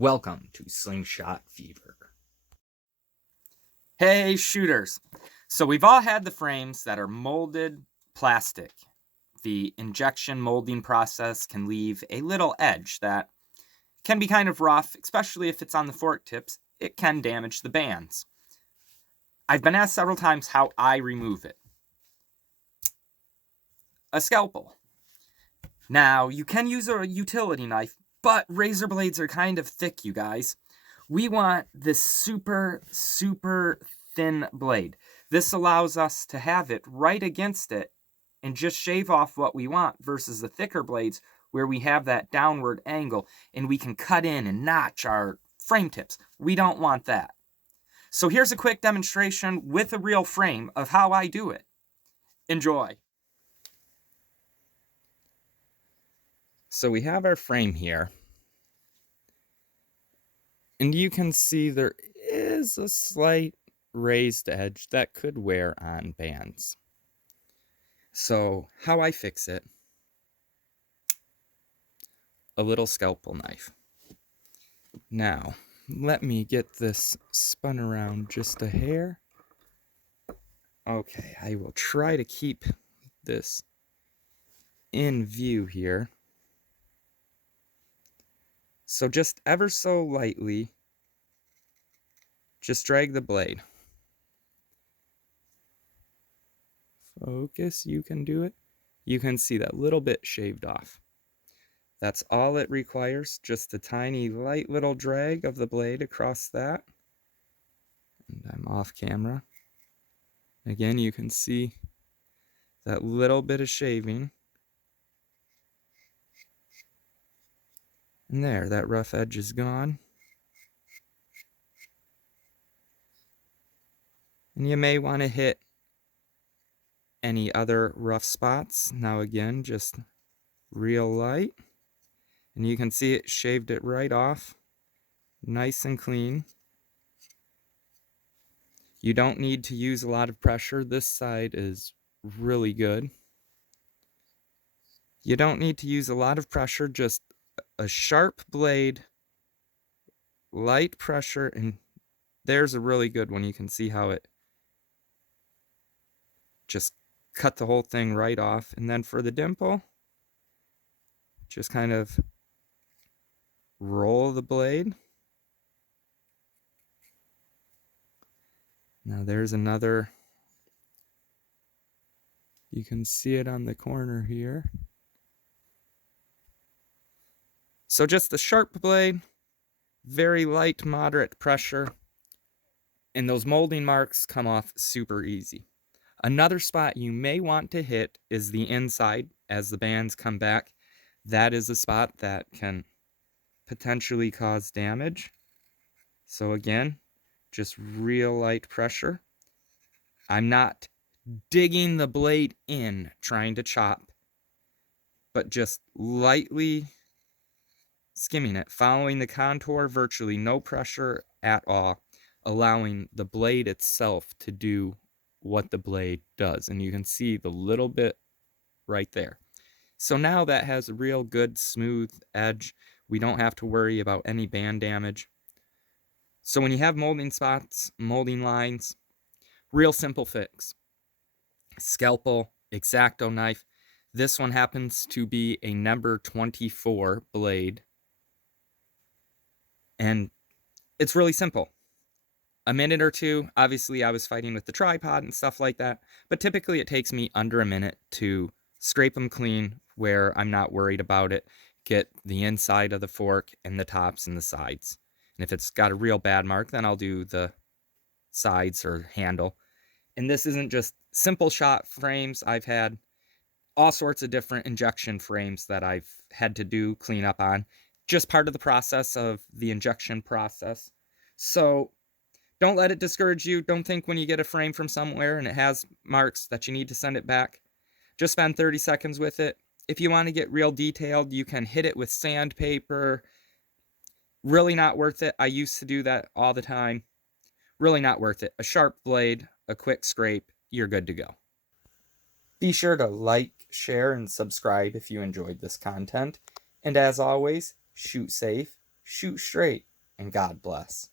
Welcome to Slingshot Fever. Hey shooters! So we've all had the frames that are molded plastic. The injection molding process can leave a little edge that can be kind of rough, especially if it's on the fork tips. It can damage the bands. I've been asked several times how I remove it. A scalpel. Now, you can use a utility knife, but razor blades are kind of thick, you guys. We want this super thin blade. This allows us to have it right against it and just shave off what we want versus the thicker blades where we have that downward angle and we can cut in and notch our frame tips. We don't want that. So here's a quick demonstration with a real frame of how I do it. Enjoy. So we have our frame here. And you can see there is a slight raised edge that could wear on bands. So how I fix it, a little scalpel knife. Now, let me get this spun around just a hair. Okay, I will try to keep this in view here. So just ever so lightly, just drag the blade. Focus, you can do it. You can see that little bit shaved off. That's all it requires, just a tiny light little drag of the blade across that. And I'm off camera. Again, you can see that little bit of shaving. And there, that rough edge is gone. And you may want to hit any other rough spots. Now again, just real light. And you can see it shaved it right off. Nice and clean. You don't need to use a lot of pressure. This side is really good. You don't need to use a lot of pressure, just a sharp blade, light pressure, and there's a really good one. You can see how it just cut the whole thing right off. And then for the dimple, just kind of roll the blade. Now there's another. You can see it on the corner here. So just a sharp blade, very light, moderate pressure, and those molding marks come off super easy. Another spot you may want to hit is the inside as the bands come back. That is a spot that can potentially cause damage. So again, just real light pressure. I'm not digging the blade in trying to chop, but just lightly skimming it, following the contour, virtually no pressure at all, allowing the blade itself to do what the blade does. And you can see the little bit right there. So now that has a real good smooth edge. We don't have to worry about any band damage. So when you have molding spots, molding lines, real simple fix. Scalpel, X-Acto knife. This one happens to be a number 24 blade. And it's really simple. A minute or two. Obviously, I was fighting with the tripod and stuff like that. But typically, it takes me under a minute to scrape them clean where I'm not worried about it. Get the inside of the fork and the tops and the sides. And if it's got a real bad mark, then I'll do the sides or handle. And this isn't just simple shot frames. I've had all sorts of different injection frames that I've had to do cleanup on. Just part of the process of the injection process. So don't let it discourage you. Don't think when you get a frame from somewhere and it has marks that you need to send it back. Just spend 30 seconds with it. If you want to get real detailed, you can hit it with sandpaper. Really not worth it. I used to do that all the time. Really not worth it. A sharp blade, a quick scrape, you're good to go. Be sure to like, share, and subscribe if you enjoyed this content. And as always, shoot safe, shoot straight. and God bless.